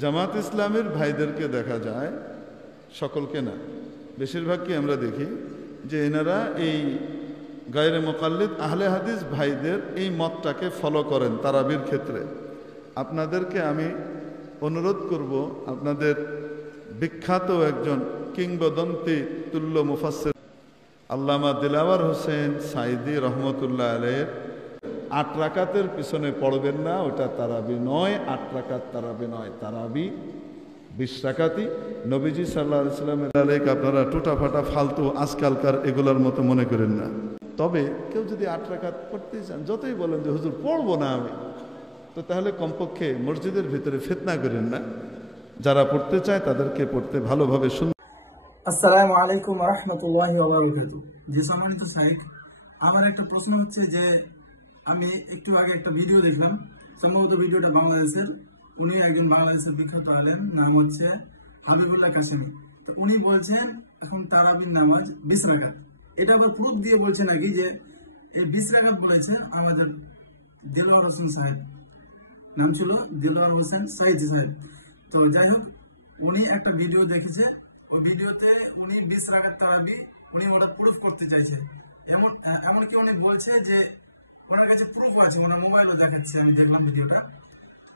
জামাত ইসলামের ভাইদেরকে দেখা যায়, সকলকে না, বেশিরভাগকে আমরা দেখি যে এনারা এই গায়রে মুকাল্লিদ আহলে হাদিস ভাইদের এই মতটাকে ফলো করেন তারাবির ক্ষেত্রে। আপনাদেরকে আমি অনুরোধ করব, আপনাদের বিখ্যাত একজন কিংবদন্তি তুল্য মুফাসসির আল্লামা দিলাওয়ার হোসেন সাইদি রহমতুল্লাহ আলাইহির 8 রাকাতের পিছনে পড়বেন না, ওটা তারাবি নয়। 8 রাকাত তারাবি নয়, তারাবি 20 রাকাতই। নবীজি সাল্লাল্লাহু আলাইহি ওয়াসাল্লামের আলেক আপনারা টুটাফাটা ফালতু আজকালকার এগুলোর মতো মনে করেন না। তবে কেউ যদি 8 রাকাত পড়তে চান, যতই বলেন যে হুজুর পড়বো না আমি, তো তাহলে কমপক্ষে মসজিদের ভিতরে ফিতনা করেন না। যারা পড়তে চায় তাদেরকে পড়তে ভালোভাবে শুন। আসসালামু আলাইকুম ওয়া রাহমাতুল্লাহি ওয়া বারাকাতুহু। জি সম্মানিত সাইদ, আমার একটা প্রশ্ন হচ্ছে যে আমি একটু আগে একটা ভিডিও দেখলাম, সম্ভবত ভিডিওটা বাংলাদেশের, উনি একজন বাংলাদেশের বিখ্যাত আলেম, নাম হচ্ছে হাবিবুল্লাহ কাসেমি। তো উনি বলছেন এখন তারাবির নামাজ 20 রাকাত, এটা তো প্রুফ দিয়ে বলছে নাকি যে এই 20 রাকাত বলেছে আমাদের দিলওয়ার হোসেন সাহেব, নাম ছিল দিলওয়ার হোসেন সাইদ সাহেব। তো যাই হোক, উনি একটা ভিডিও দেখেছে, ওই ভিডিওতে উনি 20 রাকাত তারাবি উনি ওটা প্রুফ করতে চাইছে। এমনকি উনি বলছে যে ওনার কাছে প্রুফ আছে, মানে মোবাইলে দেখাচ্ছে, আমি দেখলাম ভিডিওটা।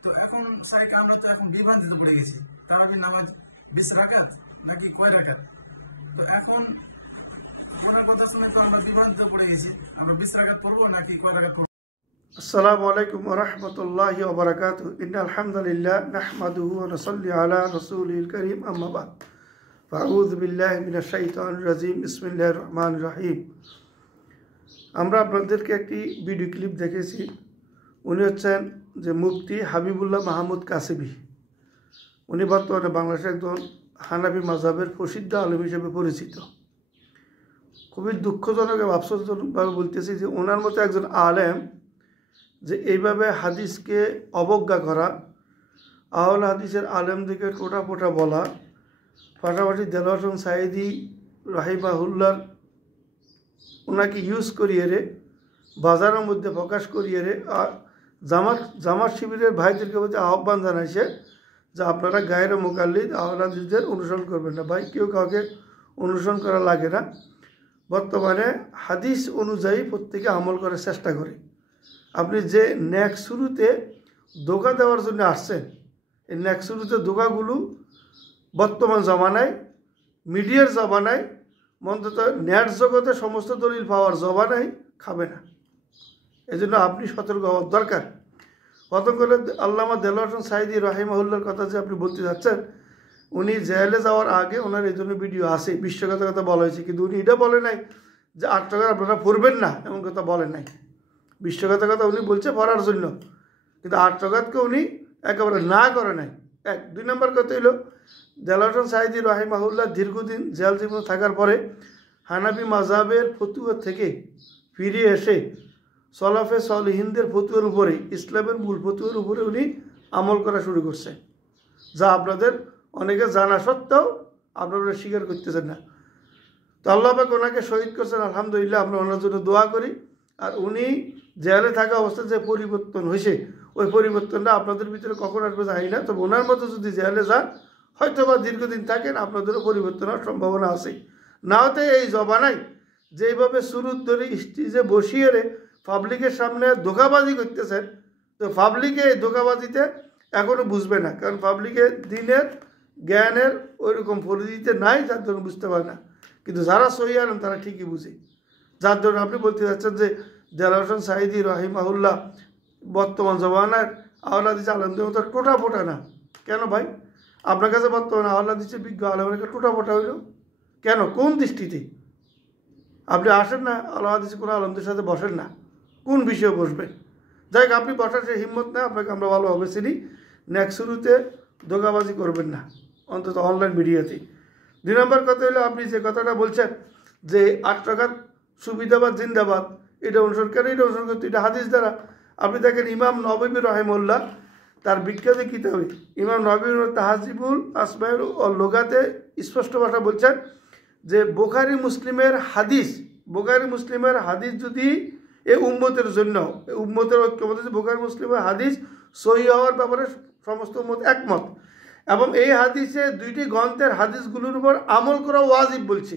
তো এখন সাইক আমরা তো এখন বিভ্রান্তিতে পড়ে গেছি, তারাবি নামাজ 20 রাকাত নাকি কয় রাকাত। তো এখন ওনার কথা শুনে তো আমরা বিভ্রান্তিতে পড়ে গেছি, আমরা 20 রাকাত পড়বো নাকি কয় রাকাত পড়বো। আসসালামু আলাইকুম ওয়া রাহমাতুল্লাহি ওয়া বারাকাতুহু। ইন্নাল হামদালিল্লাহ নাহমাদুহু ওয়া নুসাল্লি আলা রাসূলিল কারীম, আম্মা বা'দ। ফাআউযু বিল্লাহি মিনাশ শাইতানির রাজীম। বিসমিল্লাহির রহমানির রহিম। আমরা আপনাদেরকে একটি ভিডিও ক্লিপ দেখেছি। উনি হচ্ছেন যে মুফতি হাবিবুল্লাহ মাহমুদ কাসেমি। উনি বর্তমানে বাংলাদেশের একজন হানাফি মাযহাবের প্রসিদ্ধ আলেম হিসেবে পরিচিত। খুবই দুঃখজনক এবং আফসোসজনকভাবে বলতেছি যে ওনার মতো একজন আলেম যে এইভাবে হাদিসকে অবজ্ঞা করা, আহলে হাদিসের আলেমদিকে টোটা ফোটা বলা, পাশাপাশি দেলোয়ার হোসেন সাইদি রাহিমাহুল্লাহর ওনাকে ইউজ করিয়ে রে বাজারের মধ্যে প্রকাশ করিয়ে রে জামাত শিবিরের ভাইদেরকে বলতে আহ্বান জানাইছে যে আপনারা গায়রে মুকাল্লিদ আহলে হাদিসদের অনুসরণ করবেন না। ভাই, কেউ কাউকে অনুসরণ করা লাগে না। বর্তমানে হাদিস অনুযায়ী প্রত্যেকে আমল করার চেষ্টা করে। আপনি যে ন্যাক শুরুতে ধোঁকা দেওয়ার জন্য আসছেন, এই ন্যাক শুরুতে ধোঁকাগুলো বর্তমান জমানায়, মিডিয়ার জমানায়, অন্তত নেট জগতে সমস্ত দলিল পাওয়ার জমানায় খাবে না। এই জন্য আপনি সতর্ক হওয়ার দরকার। কত করে আল্লামা দেলোয়ার হোসেন সাইদি রাহিমাহুল্লাহর কথা যে আপনি বলতে যাচ্ছেন, উনি জেলে যাওয়ার আগে ওনার এই জন্য ভিডিও আছে, বিশ্বগত কথা বলা হয়েছে, কিন্তু উনি এটা বলে নাই যে 8 টাকা আপনারা পড়বেন না, এমন কথা বলেন নাই। বিশ্বগত কথা উনি বলছে পড়ার জন্য, কিন্তু 8 টাকাতকে উনি একেবারে না করে নাই। 2 নম্বর কথা হইল, দেলোয়ার হোসেন সাইদি রাহিমাহুল্লাহ দীর্ঘদিন জেল জীবন থাকার পরে হানাফি মাযহাবের ফতুয়া থেকে ফিরে এসে সলাফে সলিহিনদের ফতুয়ার উপরে, ইসলামের মূল ফতুয়ার উপরে উনি আমল করা শুরু করছে, যা আপনাদের অনেকে জানা সত্ত্বেও আপনারা স্বীকার করতেছেন না। তো আল্লাহ পাক ওনাকে শহীদ করছেন, আলহামদুলিল্লাহ, আমরা ওনার জন্য দোয়া করি। আর উনি জেলে থাকা অবস্থায় যে পরিবর্তন হয়েছে, ওই পরিবর্তনটা আপনাদের ভিতরে কখন আসবে জানি না। তবে ওনার মতো যদি জেলে যান, হয়তো বা দীর্ঘদিন থাকেন, আপনাদেরও পরিবর্তন হওয়ার সম্ভাবনা আছে। না হতে এই জবানায় যেভাবে শুরুর ধরে স্টেজে বসিয়ে রে পাবলিকের সামনে ধোঁকাবাজি করতেছেন, তো পাবলিকে এই ধোঁকাবাজিতে এখনও বুঝবে না, কারণ পাবলিকে দিনের জ্ঞানের ওইরকম পরিধিতে নাই, যার জন্য বুঝতে পারে না। কিন্তু যারা সহি আলেম তারা ঠিকই বুঝে। যার জন্য আপনি বলতে যাচ্ছেন যে দেলোয়ার হোসেন সাইদি রাহিমাহুল্লাহ বর্তমান জমানার আহলে হাদিস আলেমদের মতো টোটা ফোটা না। কেন ভাই? আপনার কাছে বর্তমানে আহলে হাদিসের বিজ্ঞ আলেমের টোটা ফোটা হইল কেন? কোন দৃষ্টিতে? আপনি আসেন না আহলে হাদিস কোনো আলেমদের সাথে বসেন না, কোন বিষয়ে বসবেন? যাই হোক, আপনি বসার সে হিম্মত না, আপনাকে আমরা ভালোভাবে চিনি। নেক্সট শুরুতে ধোঁকাবাজি করবেন না, অন্তত অনলাইন মিডিয়াতে। 2 নম্বর কথা হলো, আপনি যে কথাটা বলছেন যে 8 টাকার সুবিধাবাদ জিন্দাবাদ, এটা অনুসরণ কেন? এটা অনুসরণ করতে এটা হাদিস দ্বারা। আপনি দেখেন ইমাম নববী রাহিমাহুল্লাহ তার বিখ্যাত কিতাবে ইমাম নববী তাহজিবুল আসমাউল লুগাতে স্পষ্ট ভাষা বলছেন যে বুখারী মুসলিমের হাদিস যদি এই উম্মতের জন্য, উম্মতের ঐক্যমত, বুখারী মুসলিমের হাদিস সহিহ হওয়ার ব্যাপারে সমস্ত উম্মত একমত। এবং এই হাদিসে দুইটি গ্রন্থের হাদিসগুলোর উপর আমল করা ওয়াজিব বলছে।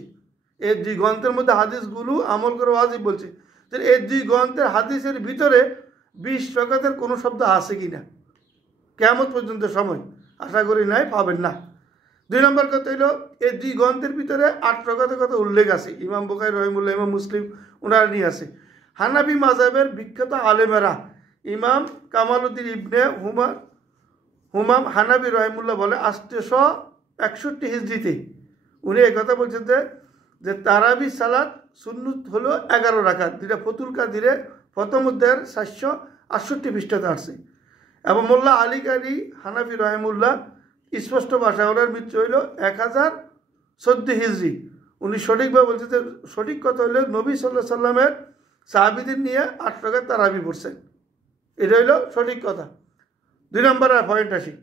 এই দুই গ্রন্থের মধ্যে হাদিসগুলো আমল করা ওয়াজিব বলছে। তো এই দুই গ্রন্থের হাদিসের ভিতরে 20 রাকাতের কোনো শব্দ আছে কি না কিয়ামত পর্যন্ত সময় আশা করি নাই, পাবেন না। 2 নম্বর কথা হইল এই দুই গ্রন্থের ভিতরে 8 রাকাতের কথা উল্লেখ আছে। ইমাম বুখারী রহিমাহুল্লাহ, ইমাম মুসলিম ওনারা নিয়ে আছে। হানাফি মাযহাবের বিখ্যাত আলেমেরা ইমাম কামালউদ্দিন ইবনে হুমাম হানাফি রহিমাহুল্লাহ বলে 861 হিজরিতে উনি এই কথা বলছেন যে তারাবি সালাত সুন্নত হলো 11 রাকাত, যেটা ফতুল কাদিরে প্রথম অধ্যায়ের 768 পৃষ্ঠাতে আসছে। এবং মোল্লা আলী কারি হানাফি রহিমাহুল্লাহ স্পষ্ট ভাষা, ওনার মৃত্যু হইল 1014 হিজরি। উনি সঠিকভাবে বলছেন যে সঠিক কথা হইল নবী সাল্লাল্লাহু আলাইহি সাল্লামের সাহাবীদের নিয়ে 8 রাকাত তারাবি পড়ছেন, এটা হইল সঠিক কথা। 2 নম্বর পয়েন্ট আসি,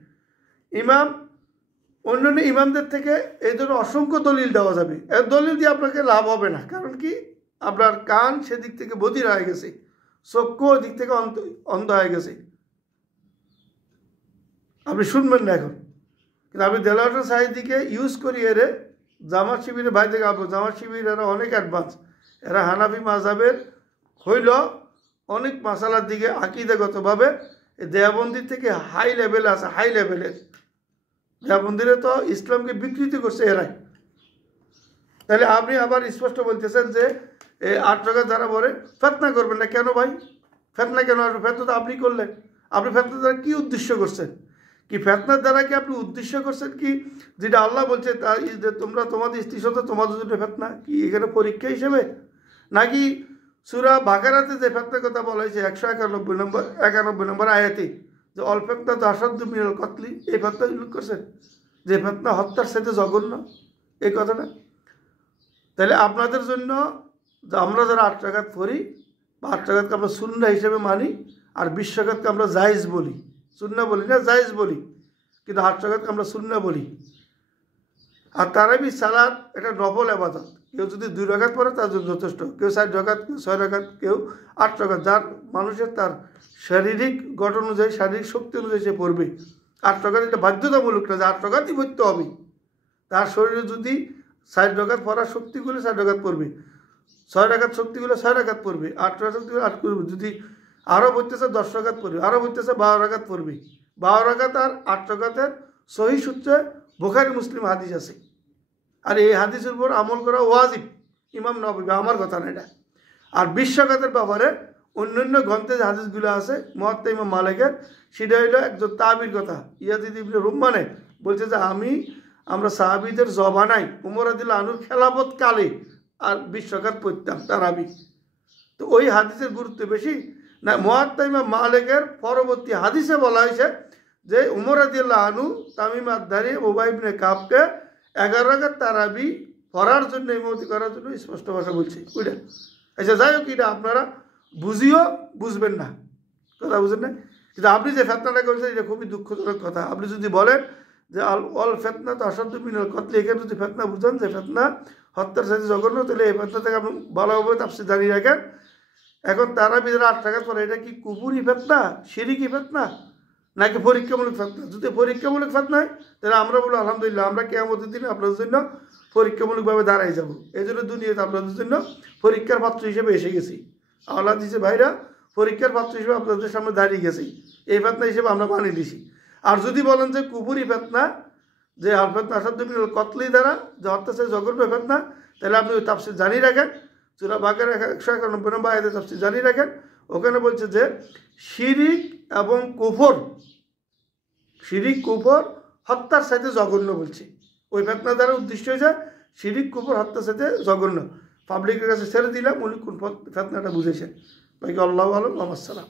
অন্যান্য ইমামদের থেকে এই ধরনের অসংখ্য দলিল দেওয়া যাবে। এর দলিল দিয়ে আপনাকে লাভ হবে না, কারণ কি আপনার কান সেদিক থেকে বধির হয়ে গেছে, চক্ষু দিক থেকে অন্ধ হয়ে গেছে, আপনি শুনবেন না এখন। কিন্তু আপনি দেলাওয়ার সাহিদিকে ইউজ করি এরে জামাত শিবিরের ভাই থেকে আপনি জামাত শিবির এরা অনেক অ্যাডভান্স, এরা হানাফি মাযহাবের হইল অনেক মাসালার দিকে আকীদাগতভাবে দেওবন্দির থেকে হাই লেভেলে আছে, হাই লেভেলের। দেওবন্দিরে তো ইসলামকে বিকৃতি করছে এরাই। তাহলে আপনি আবার স্পষ্ট বলতেছেন যে এই 8 রাকাত যারা পড়ে ফিতনা করবেন না। কেন ভাই ফিতনা কেন আসবে? ফিতনা তো আপনি করলেন। আপনি ফিতনার দ্বারা কি উদ্দেশ্য করছেন? কি ফিতনার দ্বারা কি আপনি উদ্দেশ্য করছেন কি যেটা আল্লাহ বলছে তা তোমরা তোমাদের স্ত্রীর সাথে তোমাদের জন্য ফিতনা কি এখানে পরীক্ষা হিসেবে? নাকি সূরা বাকারাতে যে ফিতনার কথা বলা হয়েছে 191 নম্বর আয়াতে যে অল ফিতনা তো আসাদ্দু মিনাল কতলি, এই ফিতনা উল্লেখ করছেন যে ফিতনা হত্যার সাথে জঘন্য এই কথাটা। তাহলে আপনাদের জন্য আমরা যারা 8 রাকাত পড়ি বা 8 রাকাতকে আমরা সুন্নাহ হিসেবে মানি, আর 20 রাকাতকে আমরা জায়েজ বলি, সুন্নাহ বলি না জায়েজ বলি, কিন্তু 8 রাকাতকে আমরা সুন্নাহ বলি। আর তারাবি সালাত এটা নফল ইবাদত, কেউ যদি 2 রাকাত পড়ে তার জন্য যথেষ্ট, কেউ 4 রাকাত, কেউ 6 রাকাত, কেউ 8 রাকাত, যার মানুষের তার শারীরিক গঠন অনুযায়ী শারীরিক শক্তি অনুযায়ী সে পড়বে। 8 রাকাত এটা বাধ্যতামূলক না যে 8 রাকাতই পড়তে হবে। তার শরীরে যদি 4 রাকাত পড়ার শক্তিগুলো 4 রাকাত পড়বে, 6 রাকাত শক্তিগুলো 6 রাকাত পড়বে, 8 রাকাত শক্তিগুলো 8 করবে। যদি আরও পড়তেছে 10 রাকাত পড়বে, আরও পড়তেছে 12 রাকাত পড়বে। 12 রাকাত আর 8 রাকাতের সহি সূত্রে বুখারী মুসলিম হাদিস আছে। আর এই হাদিসের উপর আমল করা ওয়াজিব, ইমাম নববী, আমার কথা না এটা। আর 20 রাকাতের ব্যাপারে অন্যান্য গ্রন্থে যে হাদিসগুলো আছে মুয়াত্তা ইমাম মালিকের, সেটা হইল একজন তাবির কথা। ইয়াজিদ ইবনে রুম্মানে বলছে যে আমরা সাহাবীদের জবানায় উমর রাদিয়াল্লাহু আনহুর খেলাফত কালে আর 20 রাকাত পড়তাম তারাবি। তো ওই হাদিসের গুরুত্ব বেশি না মুয়াত্তা ইমাম মালিকের পরবর্তী হাদিসে বলা হয়েছে যে উমর রাদিয়াল্লাহু আনহু তামিম আদ-দারি উবাই ইবনে কাবকে 11 রাকাত তারাবি পড়ার জন্য ইমামতি করার জন্য স্পষ্ট ভাষা বলছে ওইটা। আচ্ছা যাই হোক, এটা আপনারা বুঝিও বুঝবেন না, কথা বুঝেন না। কিন্তু আপনি যে ফিতনাটা করেছেন এটা খুবই দুঃখজনক কথা। আপনি যদি বলেন যে অল ফিতনা তো আসাদ্দু মিনাল কতলি, এখানে যদি ফিতনা বুঝেন যে ফিতনা হত্যার সাথে জঘন্য, তাহলে এই ফিতনা থেকে আপনি ভালোভাবে তাফসীর জানিয়ে রাখেন। এখন তারাবি যারা 8 রাকাত পড়ে এটা কি কুফরি ফিতনা, শিরকি ফিতনা, নাকি পরীক্ষামূলক ফিতনা? যদি পরীক্ষামূলক ফিতনা হয় তাহলে আমরা বলবো আলহামদুলিল্লাহ, আমরা কিয়ামতের দিনে আপনাদের জন্য পরীক্ষামূলকভাবে দাঁড়াই যাব। এই জন্য দুনিয়াতে আপনাদের জন্য পরীক্ষার পাত্র হিসেবে এসে গেছি। আল্লাহ দিছে ভাইরা পরীক্ষার পাত্র হিসেবে আপনাদের সামনে দাঁড়িয়ে গেছি, এই ফিতনা হিসেবে আমরা বানিয়ে দিছি। আর যদি বলেন যে কুফরি ফিতনা, যে আল ফিতনা আসাদ্দু মিনাল কতলি দ্বারা যে হত্যা সে জঘন্য ফিতনা, তাহলে আপনি ওই তাফসীর জানিয়ে রাখেন। সূরা বাকারা 191 নম্বর আয়াতে তাফসীর জানিয়ে রাখেন। ওখানে বলছে যে শিরিক এবং কুফর, শিরিক কুফর হত্যার সাথে জঘন্য বলছে। ওই ফিতনা দ্বারা উদ্দেশ্য হয়েছে শিরিক কুফর হত্যার সাথে জঘন্য। পাবলিকের কাছে ছেড়ে দিলাম উনি কোন ফিতনাটা বুঝেছেন। বাকি আল্লাহু আলাম। আসসালাম।